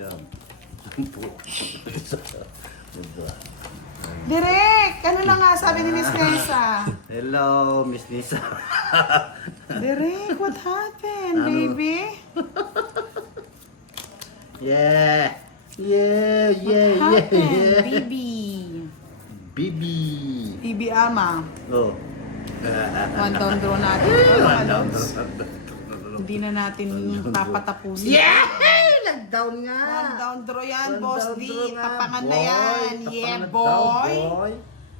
Yan. Direk! Ano na nga sabi ni Miss Nessa? Hello, Miss Nisa. Direk, what happened, Ano? baby? Yeah. Yeah, What yeah, yeah, happened, yeah. baby? Bibi. Bibi Ama. Oh. One down draw natin. Mga lods. Hindi na natin papatapusin. Yeah! Nag-down nga. One down draw yan, One Boss down D. draw nga, Tapangan na boy. yan. Yeah, Tapangan na boy. daw, boy.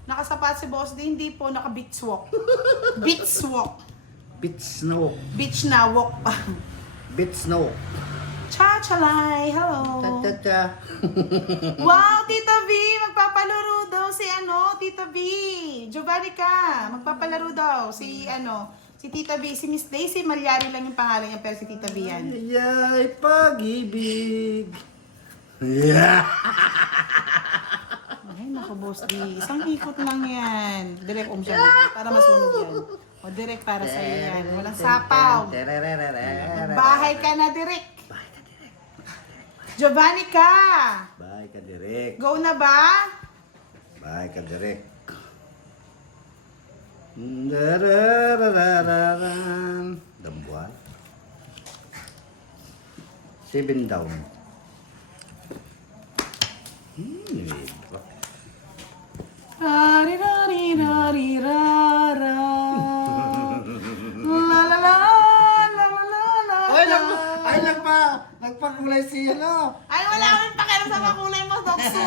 Nakasapat si Boss D. Hindi po, naka-beach walk. Beach walk. Bit snow. Beach na walk pa. Bit snow. Cha-chalay. Hello. Cha-cha-cha. Wow, Tita V! Magpapalaro daw si Tita V. Giovanni ka. Magpapalaro daw si si Tita V. Si Miss Daisy Malyari lang yung pangalan niya, pero si Tita V yan. Yay, pag-ibig. Yeah. Ay, naku, Boss D. Isang ikot lang yan. Direct siya. Para masunog yan. O, direct para sa iyo yan. Walang sapaw. Bahay ka na, direct. Giovanni ka. Bye ka direct. Go na ba? Bye ka direct. Darararararan. Dambuan. 7 down. Iba. Ra-ri-ra-ri-ra-ri-ra-ra. La la la la la la la. Ay, nagpakulay siya, no? Ay, wala akong pakialam sa makulay mo, Dokso.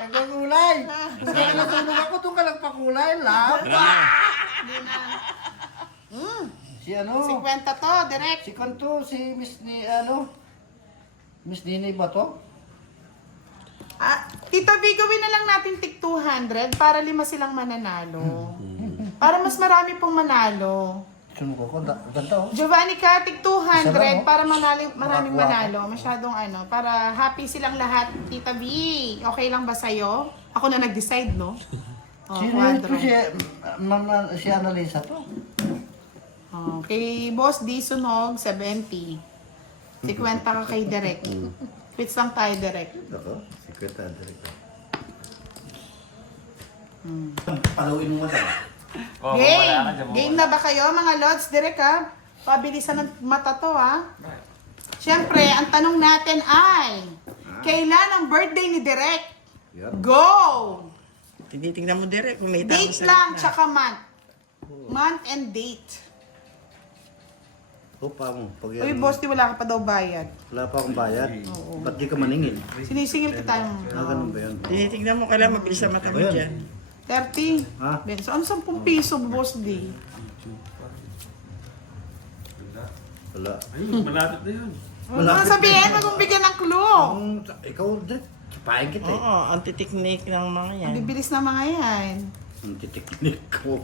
Nagpakulay. Kung kaya natulog ako, doon ka nagpakulay, love. Hindi na. Si ano? 50 to, direct. Si Kanto, si Miss ni, Miss Nini ba to? Tito B, gawin na lang natin tig 200 para 5 silang mananalo. Para mas marami pong manalo. Sino ko? Ganda, oh. Giovanni ka, tig 200 Isa lang, oh. para maraming Makakuha manalo. Masyadong para happy silang lahat. Tita B, okay lang ba sa'yo? Ako na nag-decide, no? Oh, Sino yun to? quadro. Si Annalisa to? Oh, kay Boss D, sunog, 70. 50 ka kay Direk. Quits lang tayo, Direk. Ako? Si Kweta direct. Paluin mo na. Game! Game na ba kayo, mga Lods? Direk, ha? Pabilisan ng mata to, ha? Siyempre, ang tanong natin ay, kailan ang birthday ni Direk? Yan. Go! Tinitingnan mo direct kung may tao Date sa lang, gitna. tsaka month. Month and date. Opa mo. Pag Uy, boss, di wala ka pa daw bayad. Wala pa akong bayad. Oo. Ba't di ka maningil? Sinisingil kita yung Ganun ba yun? Tinitingnan mo kailan mabilis ang mata mo Ayan. dyan. 30. Ha? So, ano 10 piso, boss D? Wala. Ay, malapit na yun. Huwag mo sabihin, wag mong bigyan ng clue. Ikaw, direct. Sapahin kita eh. Oo, ang titiknik ng mga yan. Ang bibilis na mga yan. Ang titiknik ko.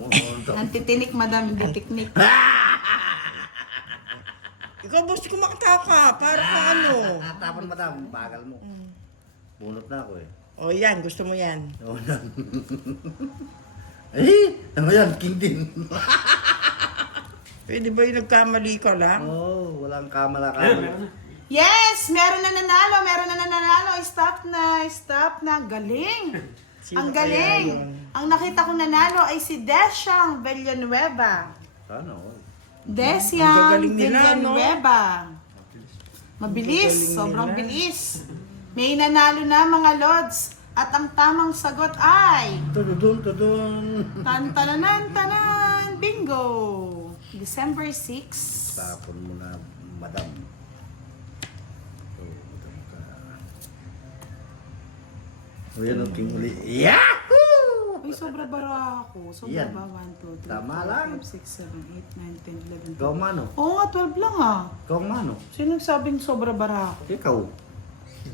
Ang titinik, madam, hindi tiknik. Ikaw, boss, kumakatawa ka. Para ka ano. Tapon madam, bagal mo. Bunot na ako eh. O yan, gusto mo yan. Oo na. Eh, ano yan? King din. Pwede ba yung nagkamali ka lang? Oo, walang kamala Ayun, kamala. meron na. Yes! Meron na nanalo, meron na nanalo. Stop na. Galing! Sino Ang kaya galing! yun? Ang nakita kong nanalo ay si Desyang Villanueva. Sana all. Ang Desyang gagaling nila, no? Villanueva. Mabilis, Ang gagaling sobrang nila. bilis. May nanalo na mga Lods. At ang tamang sagot ay... Tudun. Tan-tananan-tanan! Bingo! December 6. Tapon mo na, madam. Oh, madam ka. O yan ang king uli. Yahoo! Uy, sobra bara ako. Sobra Yan. ba? 1, 2, 3, Tama 4, lang. 5, 6, 7, 8, 9, 10, 11, 12. Ikaw mano. Oo nga, 12 lang ah. Ikaw mano. Sino nagsabing sobra bara ako? Ikaw.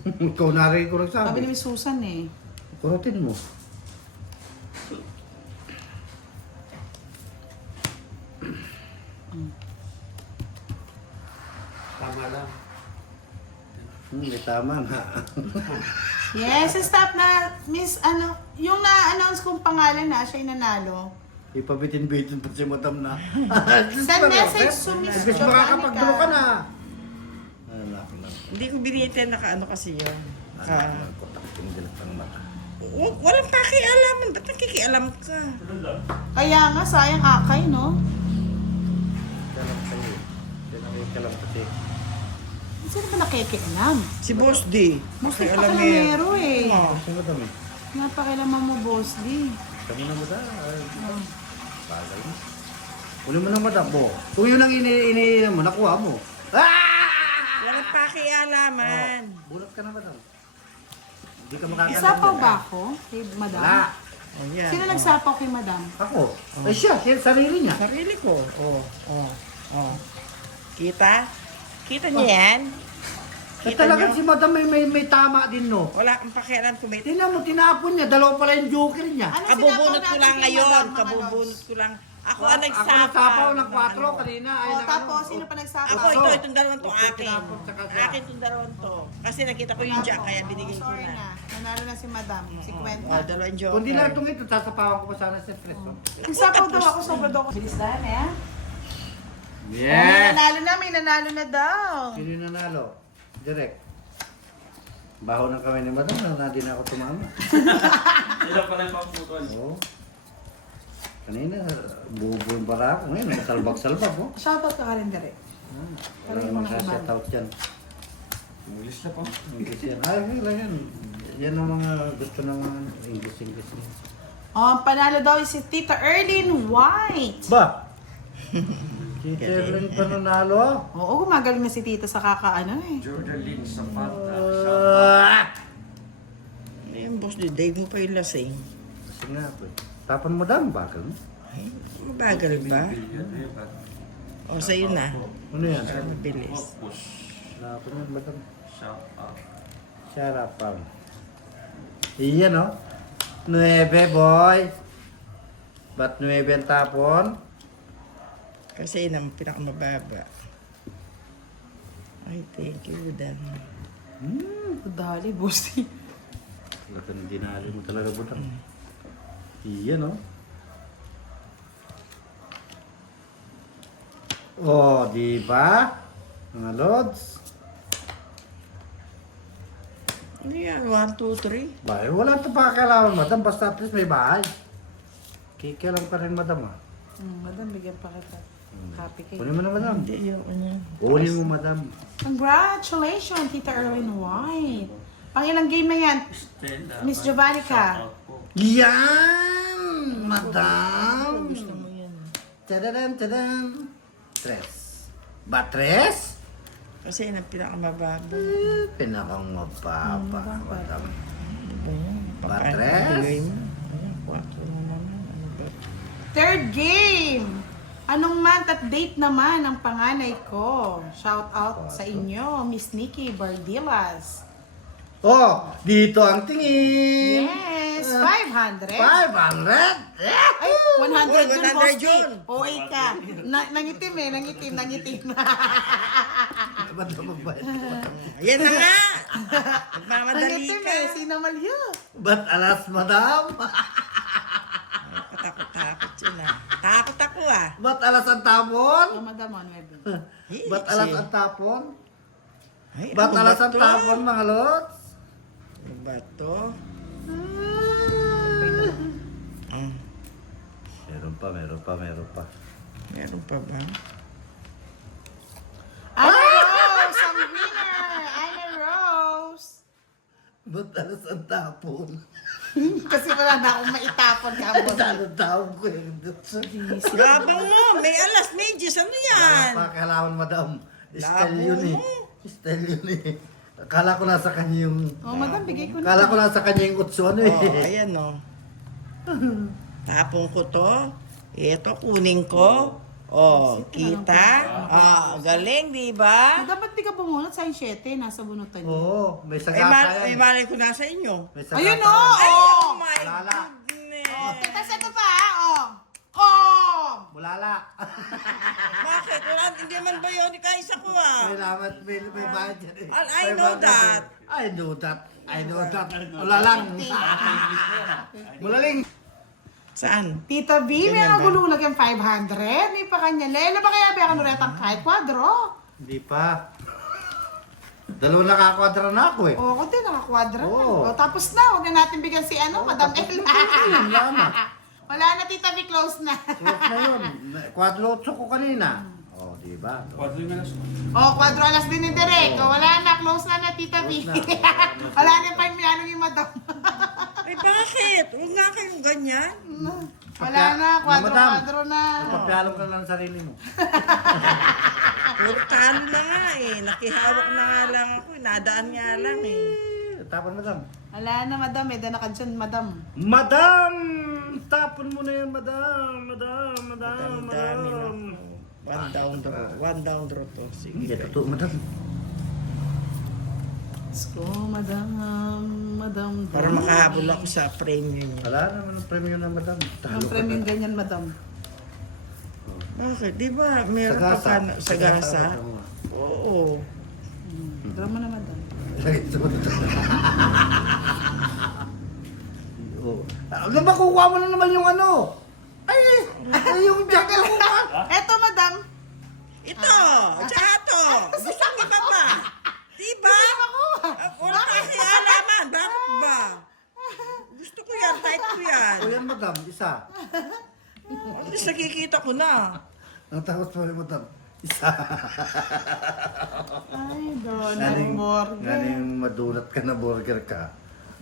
Ikaw narinig ko Sabi ni nagsabi. Miss Susan eh. Kurutin mo. Tama lang. May tama nga. Yes, stop na. Miss, yung na-announce kong pangalan na, siya'y nanalo. Ipabitin-bitin pa si madam na. Send message to Miss Imbes makakapagdulo ka Jovanica. na. Ay, laki lang. Hindi ko binigyan naka-ano kasi yun. Naka... Kotak, tinigilat ang mata. Walang pakialaman. Ba't nakikialam ka? Kaya nga, sayang akay, no? Kalam kayo. Yan ang may kalam pati. Sino ba nakikialam? Si Boss D. Mas Nakialam nagpakalamero eh. Oo. Gusto mo dami? Napakilaman mo, Boss D. Kami na mo da. Bagal mo. Kunin mo ng madam mo. Kung yun ang ini mo, nakuha mo. Walang pakialaman. Bulat ka na madam. Hindi ka makakalaman. Isapaw ba ako kay Madam? Wala. Oh, yan. Sino nagsapaw kay Madam? Ako. Eh siya, sarili niya. Sarili ko. Kita? Kita niya yan? Eh Kita talagang niyo? si madam may tama din no. Wala kang pakialam kung may... Tingnan mo, tinapon niya. Dalawa pala yung joker niya. Ano Kabubunot ko sinapaw lang natin kay ngayon. Madam, mga Kabubunot lods? ko lang. Ako Ako ang nagsapaw. nagsapaw ng 4 kanina. Ay, O, tapos, sino pa nagsapaw? Ako, itong dalawang to Okay, akin. tinapon sa kanya. Akin itong dalawang to. Kasi nakita ko yung jack, kaya binigay ko Sorry na. na. Nanalo na si Madam. Si Oh, Kwenta. dalawang joker. Kung di lang itong ito, sasapawan ko pa sana sa espresso. Nagsapaw daw ako, sobra daw ako. Bilis na, eh. May Yes! nanalo na, may nanalo na daw. Sino yung nanalo? Direct. Baho ng kamay ni madam, na din ako tumama. Ilan pala yung paputuan? Oo. Kanina, bubuin para ako. Ngayon, nakasalbag-salbag. Oh. Shoutout ka rin direct. Wala namang sa-set out dyan. English na po. English yan. Ay, wala yan. Yan ang mga gusto ng mga English niya. Oh, ang panalo daw is si Tita Erlyn White. Ba? Si Terlin pa nanalo? Oo, gumagaling na si Tita sa kakaano eh. Jordan Lynn Zapata. Shoutout. Ayun, boss, Dave mo pa yung lasing. Kasi nga po. Tapon mo dam, bakal mo? Ay, mabagal ba? Billion. Ayun ba? O, sa'yo na. Ano yan? Mabilis. Push. Tapon mo, madam. Shoutout. Shut up, pal. Iyan, no? 9, boy. Ba't 9 ang tapon? Kasi yun ang pinakamababa. Ay, thank you, Dan. Dali, boosty. Talagang dinali mo talaga, budang. Iyan, no? Oh, di ba? Mga lods. Ano yan? 1, 2, 3? Bahay, wala ito pakakailangan, madam. Basta at least may bahay. Kikialam ka rin, madam, ah. Madam, bigyan pa kita. Happy cake. Kunin mo na, madam. Hindi, yung ano. Kunin mo, madam. Congratulations, Tita Erlyn White. Pangilang game na yan? Stella. Miss Jovannica. Shoutout po. Yan! Madam! Gusto mo yan. Tadadan, tadan. Tres. Ba, tres? Kasi yun ang pinakamababa. Pinakang mapapa, madam. Ano ba yan? Batres? Bigay mo. Ayan, 4 na naman. Ano ba? Third game. Anong month at date naman ang panganay ko? Shout out sa inyo, Miss Nikki Bardilas. Oh, dito ang tingin. Yes, 500. 500? Ay, 100 Uy, yun, 100 Bosti. yun. OA ka. Nangitim eh, nangitim. Ba't na magbayad? Ayan na nga! Nagmamadali Nangitim ka. eh, sinamalyo. Ba't alas, madam? Takot-takot yun ah. Takot ako ah. Ba't alas ang tapon? Oh, madam, on web. Ba't alas ang tapon? Ay, Ba't ano alas ba ang to? tapon, mga lods? Ano ba to? Meron pa. Meron pa ba? Ana Rose, ang winner! Ana Rose! Ba't alas ang tapon? Kasi wala na akong maitapon ka, boss. Anong taon ko yun? Labang mo! May alas, may Diyos. Ano yan? Pakailangan, madam. Style Labo yun eh. mo. Style yun eh. Akala ko nasa kanya yung... Oh, madam, bigay ko na. Akala ko nasa kanya yung utso ano eh. Oh, ayan oh. Tapon ko to. Ito, kunin ko. Oh, kita? Ah, galing, di ba? Dapat di ka bumunot sa 7, nasa bunutan niyo. Oo, may Ay, sagata may yan. malay ko nasa inyo. May sagata Ayun yan. o! Ay, Oh! oh my Lala. goodness. Tapos ito pa, oh! Oh! Bulala. Bakit? Wala, hindi man ba yun? Ikaisa ko ah. May lamat, may bayad yan eh. I know that. I know that. Wala lang. Mulaling. Saan? Tita V, may Ganyan ba? nagululag yung 500. May pa kanya. Lela ba kaya ba ka nuretang kahit kwadro? Hindi pa. Dalawa nakakwadra na ako eh. Oo, ako din, nakakwadra na. Oo. O, tapos na, huwag na natin bigyan si ano, Madam tapos El. Wala na. Wala na, Tita B, close na. Suot na yun. 4-8 ko kanina. Oh, di ba? Kwadro yung menas ko. O, kwadro alas din ni Direk. O, wala na, close na Tita B. Close na. Wala na pa yung ano yung Madam. Ay, bakit? Huwag nga kayong ganyan. Wala na, kwadro na. Pagpalong ka lang ang sarili mo. Puro talo na nga eh. Nakihawak na nga lang ako. Nadaan nga lang eh. Tapon madam. Wala na, Madam. May dana ka dyan, Madam. Madam! Tapon mo na yan, madam. Madam, madam, Ang dami na. madam. One down draw to. Hindi, Sige. totoo, madam. Let's go, Madam. Para makahabol ako sa premium niya. Wala naman ang premyo na madam. Talo Ang ka premium na. ganyan, Madam. Bakit? Di ba meron pa Sagasa. sa gasa? Oo. Drama na, Madam. Lagay sa madam. Oo. Ano ba, kukuha mo na naman yung ano? Ay, yung jackal ko ba? Eto, Madam. Ito! Tsaka to! Gusto mo ka ba? Diba? Wala kasi alaman. Bakit ba? Gusto ko yan. Type ko yan. O yan, madam, isa. At least nakikita ko na. Ang takot pa rin, madam. Isa. Ay, Donald Galing Burger. madunat ka na burger ka.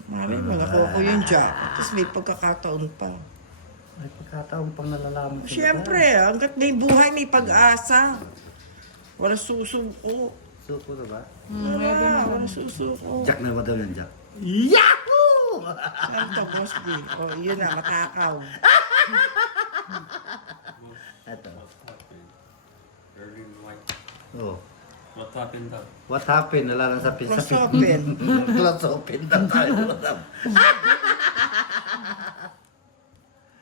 Mami, malako ko yung jack. Tapos may pagkakataon pa. Ay, pagkataon pang nalalaman sa Siyempre, hanggat may buhay, may pag-asa. Wala susuko. Suko na ba? Wala, wala susuko. Jack na madam yan, Jack. Yahoo! Yan to, boss B. O, yun na, matakaw. Ito. Early white. Oh. What happened daw? What happened? Nalalasapin sa Close open. Close open na tayo, madam.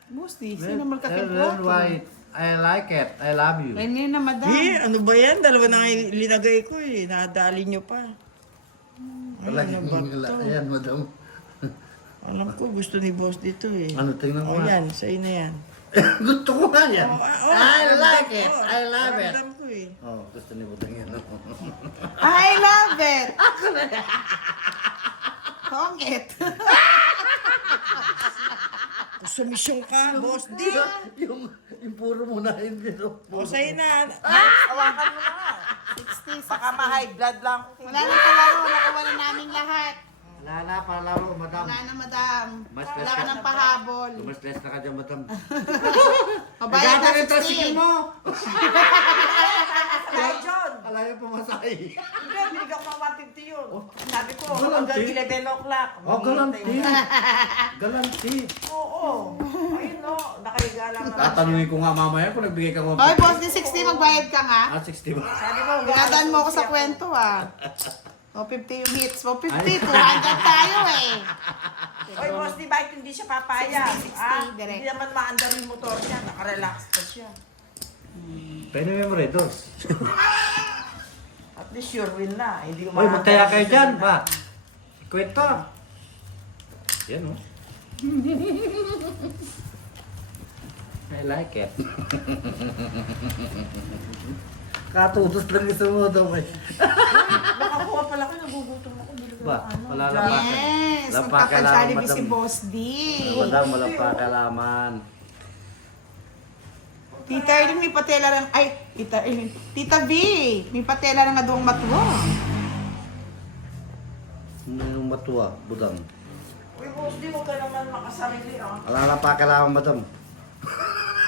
Musti, sino man Ellen kakilwato? White. I like it. I love you. Ganyan na, Madam. Ano ba yan? Dalawa na nga yung linagay ko eh. Nadali nyo pa. Talagang ano ba to? ayan, madam. Alam ko, gusto ni boss dito eh. Ano, tingnan O mo nga. yan, sa'yo na yan. Gusto ko nga yan. I like it. Oh, I love it. ramdam ko eh. Oh, gusto ni Butang yan. I love it! Kongit! Sumisyon ka, boss D. yung puro mo na hindi. O, sa'yo na. Awakan mo na nga. 60, 60. Baka ma-high blood lang ako. Wala na palaro, nakuha na namin lahat. Wala na, palaro, madam. Wala na, Madam. Mas Wala ka stress ng pahabol. Lumas-stress na ka dyan, madam. Mabayad na Nagkakaroon tricycle 60. mo. Ay, John. Alayo pumasay. Hindi, binigyan ko ng 150 yun. Sabi ko, Galanti. hanggang 11 o'clock. Oh, galanti. Galanti. Oo. Ayun no, nakahiga lang na. Tatanungin ko nga mamaya kung nagbigay ka mo. Hoy, boss, di 60, magbayad ka nga. Ah, 60 ba? Sabi ko, Ginadaan mo ako sa kwento, ah. O, 50 yung hits. O, 50, 200 tayo, eh. Oy, boss, di ba hindi siya papayag? 60, direct. Hindi naman maandar yung motor niya. Nakarelax pa siya. Pwede memorados. At least sure win na. Hindi ko Hoy, magtaya kayo dyan, ba? Kwento. Yan, oh. I like it. Katutos lang gusto mo daw eh. Nakakuha pala ko, nagugutom ako. Bili ko Ba, ng ano. wala Jam. lang. Yes, Wala pa magpapajali kailangan, si madam. Boss D. Madam, wala pa kalaman. Tita Erling, may patela lang. Ay, Tita Erling. Tita V, may patela lang na doong matuwa. Yung matuwa, budang. Uy, boss, di mo ka naman makasarili, ah. Wala lang pa kalaman, madam.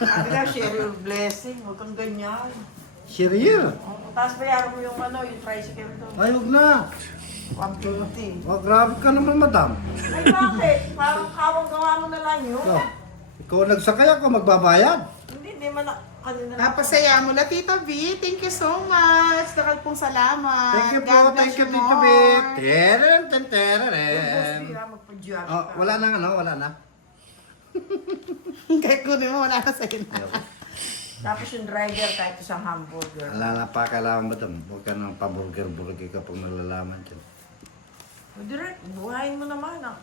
Sabi ka, share your blessing. Huwag kang ganyan. Shirier. Tapos bayaran mo yung ano, yung tricycle doon. Ay, huwag na. 150. Oh, grabe ka naman, madam. Ay, bakit? Parang kawang gawa mo na lang yun. Ikaw nagsakay ako, magbabayad. Hindi man na kanina. Napasaya mo la, Tita V. Thank you so much. Nakal pong salamat. Thank you po, God bless thank you, you Tito more. Bit. Teren, ten, Boss, teren. di magpa-job Oh, ka. wala na, ano, wala na. Kahit kunin mo, wala na sa'yo na. Tapos yung driver, kahit isang hamburger. Wala na pa kailangan, madam. Huwag ka nang paburger-burger kapag nalalaman dyan. O direct, buhayin mo naman ah.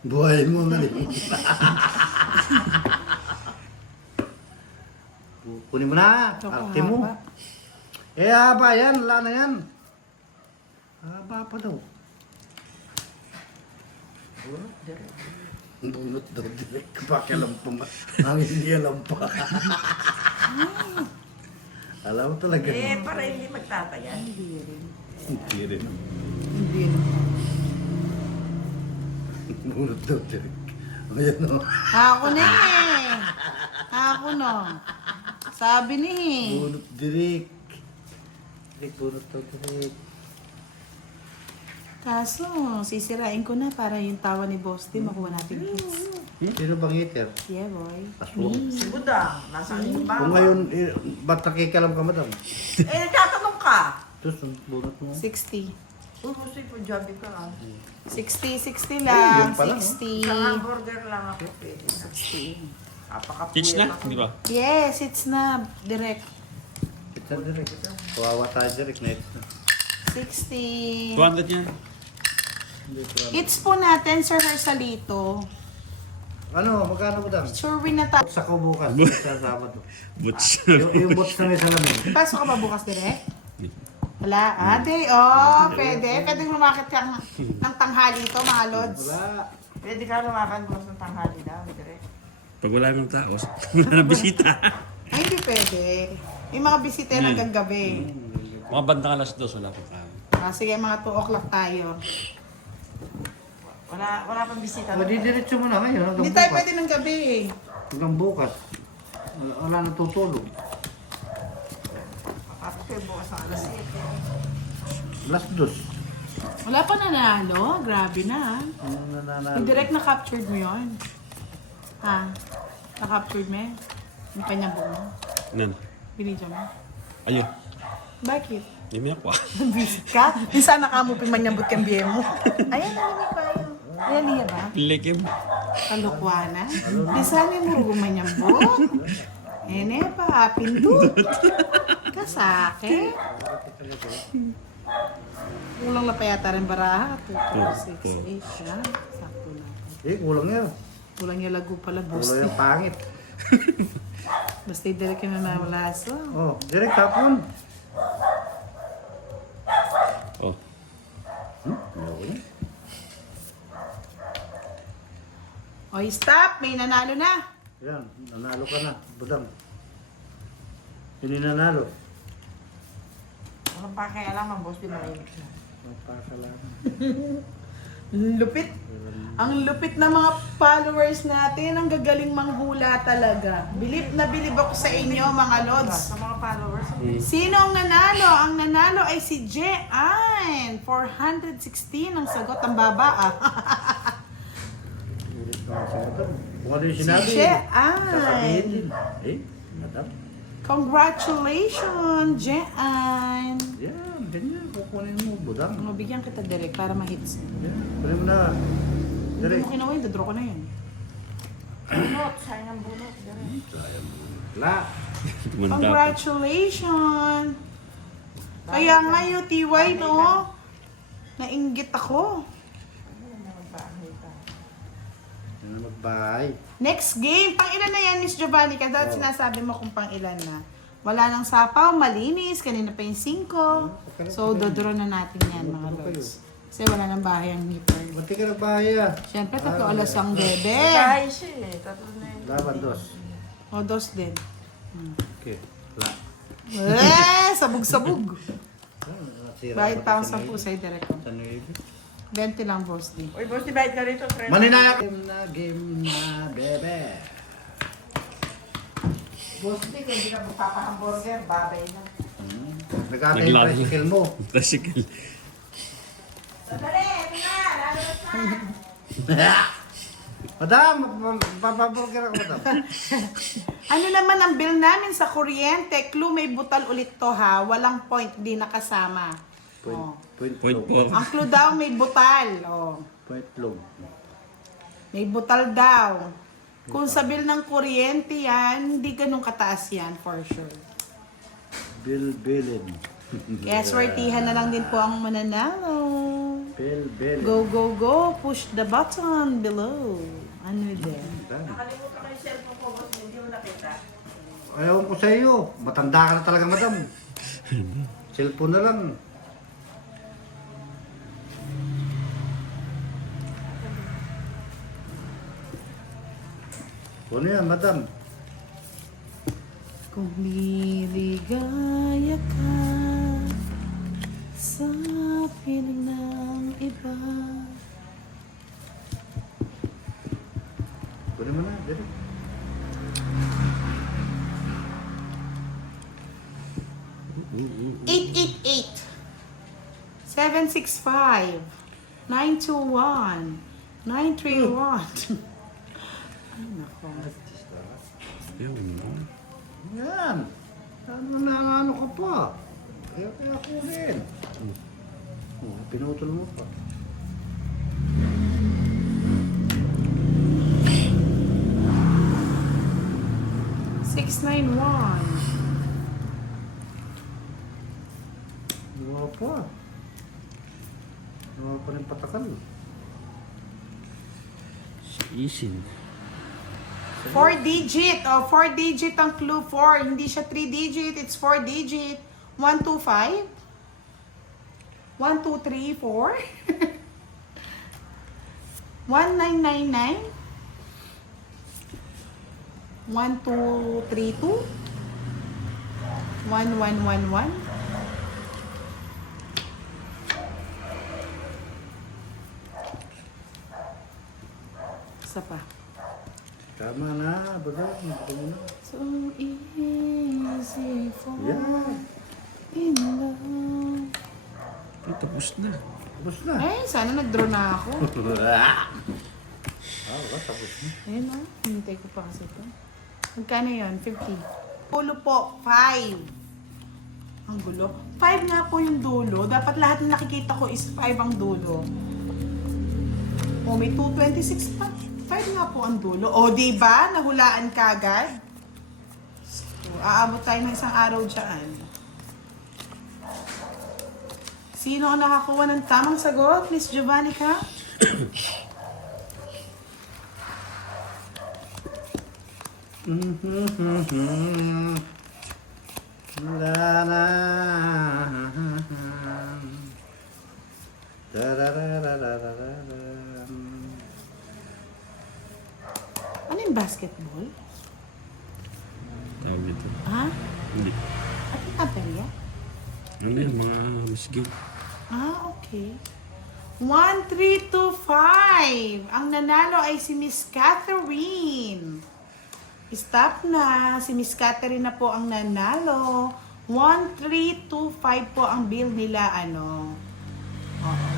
Buhayin mo na rin. Kunin mo na, arte mo. Eh, haba yan, wala na yan. Haba pa daw. Bunot daw direct. Pakialam pa ma. Ang hindi alam pa. Alam mo talaga. Eh, para hindi magtatayan. Hindi rin. Hindi rin. Hindi rin. Bunot daw direct. Ayan o. Ako na eh. Ako no. Sabi ni eh. Bunot direct. Direct, bunot daw direct. Kaso, sisirain ko na para yung tawa ni Boss Tim makuha natin hits. Sino bang hitter? Yeah, boy. Aswang. Si Budang, nasa yung Kung ngayon, ba't nakikalam ka, madam? Eh, nagtatanong ka. Tapos, ang bunot mo. 60. Gusto yung Punjabi ka lang. 60 lang. yun pala, no? 60. Isang hamburger lang ako pwede na. 60. Napakapuyat Teach na, ako. di ba? Yes, it's na direct. It's a direct. Kawawa tayo direct na it's na. 60. 200 yan. Hits po natin, Sir Hersalito. Ano, magkano mo dam? Sure win na tayo. Sa ko bukas, sa Sabado. Butch. Yung bots na may salamin. Pasok ka ba bukas direct? Wala. Ate, oh, pwede. Pwede lumakit ka ng tanghali to, mga lods. Wala. Pwede ka lumakan mo sa tanghali daw, direct. Pag wala yung tao, wala na bisita. Ay, hindi pwede. May mga bisita hanggang gabi. Mga bandang alas 2, wala pa tayo. Sige, mga 2 o'clock tayo. Wala pang bisita. Madidiretso mo na ngayon. Hindi tayo pwede ng gabi eh. Hanggang bukas. Wala na tutulog. Tapos kayo bukas ng alas 7. Last dos. Wala pa nanalo. Grabe na. Ano nananalo? Yung direct na captured mo yun. Ha? Na-captured mo yun? Yung kanyang buo mo? Nan. Binidyo mo? Ayun. Bakit? Yumi ako ah. Visit ka? Minsan nakamuping manyambot kang biye mo. Ayan, nalamig pa yun. Ayan, niya ba? Pilikim. Kalukwana? Minsan may murugong manyambot. Ene pa, pindut. Kasake. Kulang na pa yata rin baraha. 2, 4, 6, 8. Yan. Sakto na. Kulang yan. Kulang yung lago pala. Kulang Basta. yung pangit. Basta direct yung namalaso. Oh, direct hapon. Oh. Ayoko yan. Oy, stop! May nanalo na. Yan, nanalo ka na. Budang. Hindi nanalo. Walang pakialam ang boss, di malimit na. Magpakalaman. Lupit. Ang lupit na mga followers natin. Ang gagaling manghula talaga. Bilib na bilib ako sa inyo, mga lods. Sa mga followers, Sino ang nanalo? Ang nanalo ay si Jean. 416 ang sagot. Ang baba ah. Ulit na sa madam. Kung ano yung sinabi. Si Jean. Sasabihin din. Madam. Congratulations, Jean. Yan, ganyan. Kukunin mo, budang. Mabigyan kita direct para ma-hits. Yan, kunin mo na. Hindi Direct. mo kinuha yun, dadraw ko na yun. bunot, sayang ang bunot. Direct. Wala. Tumanda pa. Congratulations! Kaya nga yung TY, no? Nainggit ako. Yan ang magbahay. Next game, pang ilan na yan, Miss Giovanni? Kasi sinasabi mo kung pang ilan na. Wala nang sapaw, malinis, kanina pa yung 5. So, dodraw na natin yan, mga lods. Kasi wala nang bahay ang hitter. Ba't ka nagbahay ah? Siyempre, 3 alas ang bebe. Kaya siya eh, tatlo na yun. Laban, dos. O, 2 din. Okay. Wala. Sabog-sabog. Sira Bayad pa pa sa akong 10 sa direct ko. Sa Nueve. 20 lang, boss din. Uy, boss, di bayad ka rito, friend. Maninayak! Game na, bebe. Boss, di ka hindi ka magpapa-hamburger, babay na. Nagkatay yung Naglaro. tricycle mo. Tricycle. Sandali, ito na, lalabas na. Madam, papaburger ako, madam. Ano naman ang bill namin sa kuryente? Clue, may butal ulit to ha. Walang point, di nakasama. Oh. Point Point low. po. Ang clue daw may butal. Oh. Point low. May butal daw. Kung sa bill ng kuryente yan, hindi ganun kataas yan for sure. Bilin. Kaya swertihan na lang din po ang mananalo. Bilin. Go, go, go. Push the button below. Ano din? Nakalimutan ko yung cellphone ko, boss, hindi mo nakita. Ayaw ko sa iyo. Matanda ka na talaga, madam. Cellphone na lang. Ano yan, madam? Kung liligaya ka sa piling ng iba. Kunin mo na, dito. Eight, 765 921 931. Ay, nako. Yun. Yan. Ano ka pa? Kaya kunin. Pinutol mo pa. Six, 9, 1. Nawa pa. Nawa pa rin patakal. Isin. 4 digit. Oh, 4 digit ang clue. 4. Hindi siya 3 digit. It's 4 digit. 1, 2, 5. 1, 2, 3, 4. 1999. 1, 2, 3, 2. 1111. Isa pa. Tama na, baga. Ito mo na. So easy for Yan. in love. Ay, tapos na. Tapos na. Eh, sana nag-draw na ako. Wala, tapos na. Ayun na, hintay ko pa kasi ito. Magkano yun? 50. Dulo po, 5. Ang gulo. 5 nga po yung dulo. Dapat lahat na nakikita ko is 5 ang dulo. O, may 226 pa. 5 nga po ang dulo. O, diba? Nahulaan ka agad. So, aabot tayo ng isang araw dyan. Sino ang nakakuha ng tamang sagot? Miss Giovannica? La la. Da da da da da da da. Ano yung basketball? Tawag ito. Ha? Hindi. At yung tabelya? Ano yan, mga masgig. Ah, okay. 1, 3, 2, 5. Ang nanalo ay si Miss Catherine. Stop na. Si Miss Catherine na po ang nanalo. 1, 3, 2, 5 po ang bill nila, ano. Oo.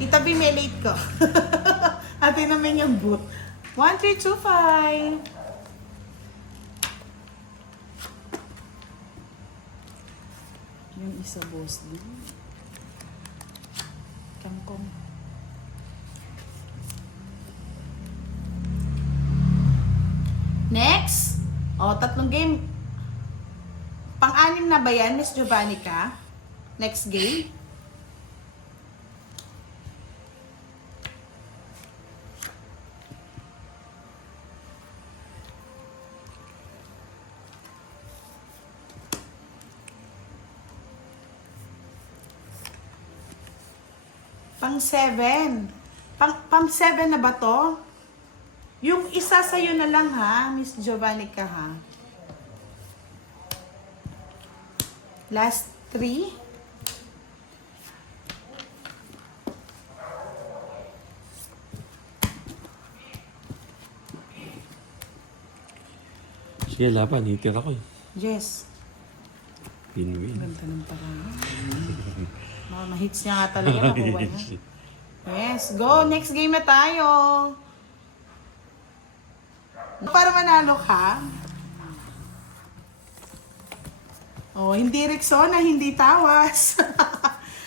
Itabi may late ko. Atin naman yung boot. 1, 3, 2, 5. Yung isa boss din. Kangkong. Next. O, tatlong game. Pang-anim na ba yan, Miss Giovannica? Next game. Pang-7. Pang-7 na ba to? Yung isa sa'yo na lang ha, Miss Giovannica ha. Last 3. Sige, laban. Hitir ako eh. Yes. Win-win. Ganda ng parang. Mga ma-hits niya nga talaga nakuha niya. Yes, go. Next game na tayo. Para manalo ka. Oh, hindi Rexona, hindi Tawas.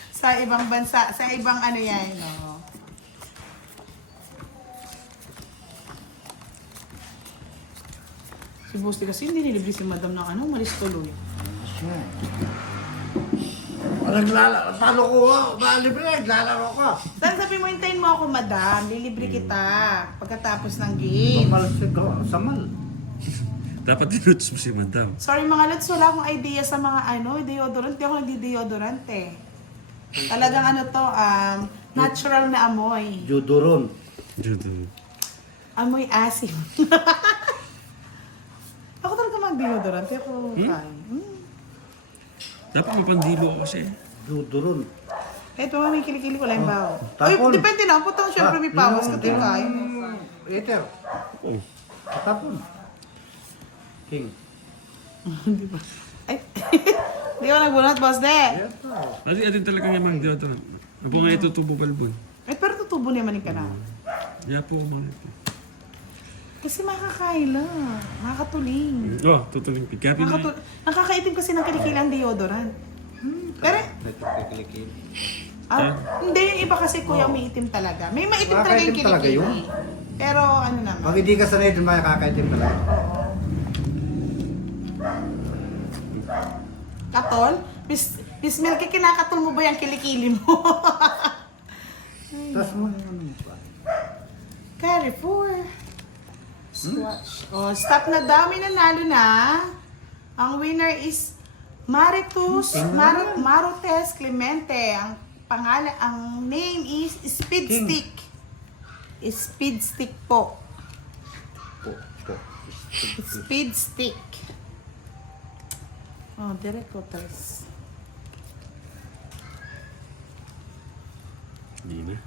Sa ibang bansa, sa ibang ano yan, no. Si Bosti kasi hindi nilibre si Madam ng ano, malis tuloy. Siya. Paano ko? Libre, naglalaro ko. Saan sabi mo, hintayin mo ako, Madam. Lilibre kita pagkatapos ng game. Mamalsig ko. Samal. Dapat dinuts mo si Madam. Sorry mga lods, wala akong idea sa mga ano, deodorant. Hindi ako nagdi-deodorant eh. Talagang ano to, natural na amoy. Judoron. Judo. Amoy asim. akong deodorant, pero fine. Dapat mapandilo ako kasi. Duduron. Ito may kilikili ko lang yung baho. Tapon. Uy, depende na. Putang syempre may pawas ka tingkay. Ether. Oh. Tapon. King. Ay, di ko nagbunot, boss de. Ito. Atin talaga nga mang deodorant. Apo nga ito tubo balbon. Eh, pero tutubo naman yung kana. Kaya po ako mga ito. Kasi makakaila. Makakatuling. Oh, tutuling pig. Kaya pinay. Nakakaitim kasi ng kilikilang deodorant. Pero, Kilikili. hindi yung iba kasi kuya may itim talaga. May maitim talaga yung Makakaitim talaga kilikili. yun. Pero ano naman. Pag hindi ka sanay, din makakaitim talaga. Katol? Miss Milky, kinakatol mo ba yung kilikili mo? Tapos mo ano pa. Carrefour. Swatch. Oh, stop na daw. May nanalo na. Ang winner is Marotes Clemente. Ang pangalan, ang name is Speed King. Stick. Speed Stick po. Speed Stick. Oh, direct photos. Hindi na.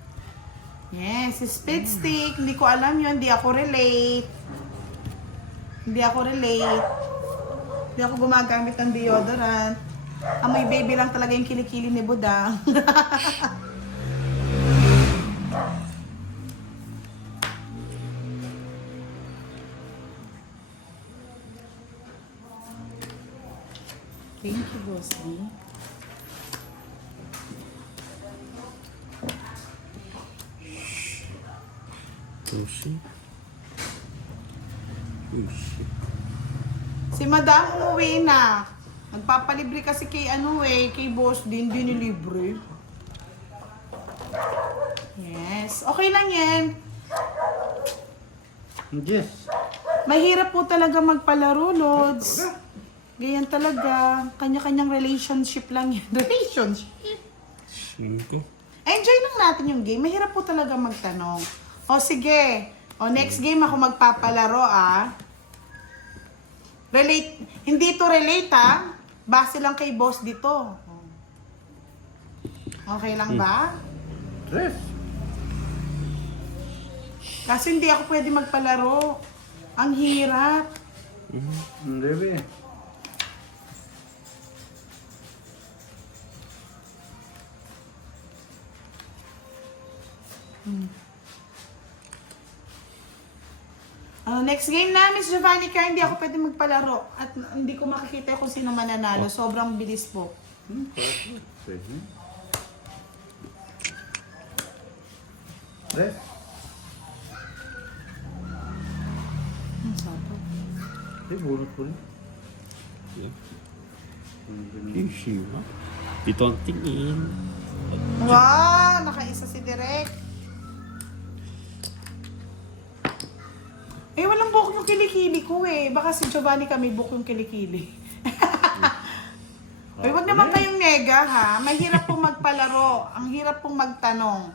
Yes, Speed Stick. Hindi ko alam yun. Hindi ako relate. Hindi ako gumagamit ng deodorant. Amoy baby lang talaga yung kilikili ni Budang. Thank you, Boss D. Oh, shit. Oh, shit. Si Madam umuwi na. Nagpapalibre kasi kay kay Boss din, dinilibre. Yes, okay lang yan. Yes. Mahirap po talaga magpalaro, Lods. Ganyan talaga. Kanya-kanyang relationship lang yan. Relationship? Cinco. Enjoy lang natin yung game. Mahirap po talaga magtanong. O sige. O next game ako magpapalaro Relate. Hindi to relate Base lang kay boss dito. Okay lang ba? Yes. Kasi hindi ako pwede magpalaro. Ang hirap. Hindi ba eh. Next game na, Miss Giovannica, hindi ako pwede magpalaro. At hindi ko makikita kung sino mananalo. Sobrang bilis po. Pwede. Pwede. Yes. Ang sarap. Bunot ko rin. Issue, ha? Ito ang tingin. Wow! Nakaisa si Direk. Eh, walang buhok yung kilikili ko eh. Baka si Giovanni kami buhok yung kilikili. Uy, wag naman kayong nega ha. Mahirap pong magpalaro. Ang hirap pong magtanong.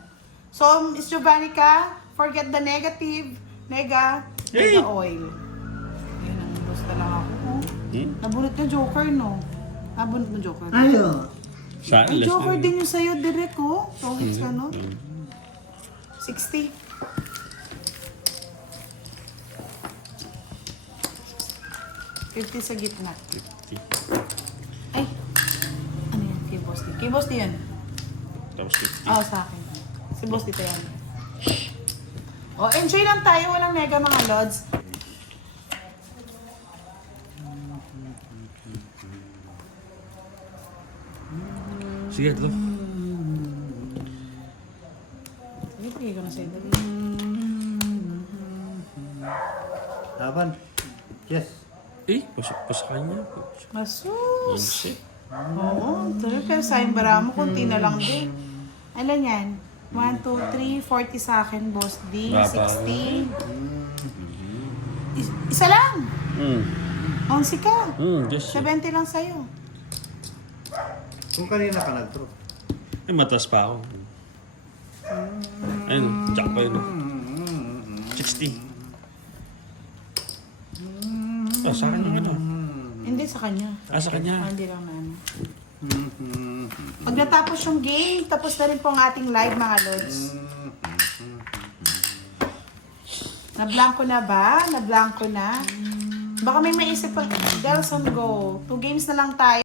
So, Miss Giovannica, forget the negative. Nega, nega oil. Ayun, ang basta lang ako. Nabunot na Joker, no? Nabunot na Joker. Ayo. Sa Ay, alas Joker na din yung sa'yo, Direk, oh. So, hits ka, no? 60. 50 sa gitna. 50. Ay! Ano yan? Kay Boss D. Kay Boss D yan. Tapos 50. Oo, sa akin. Si Boss dito yan. Oh, enjoy lang tayo. Walang mega mga lods. Sige, Adlo. Sige, pagay ko na sa'yo. Dali. Laban. Yes. Eh, pasok pa sa kanya. Masus! Shit. Oo, tuloy. Pero sayang bara mo, konti na lang din. Alam yan? 1, 2, 3, 40 sa akin, Boss D. Baba. 60. Isa lang! 11 ka. Just 70 lang sa'yo. Kung kanina ka nag-draw. Ay, matas pa ako. Ayun, jack pa yun. 60. Oh, sa akin yung ano. Hindi sa kanya. Sa kanya. Hindi lang na ano. Pag natapos yung game, tapos na rin po ang ating live mga lods. Na-blanco na ba? Na-blanco na? Baka may maisip pa. Delson, go. 2 games na lang tayo.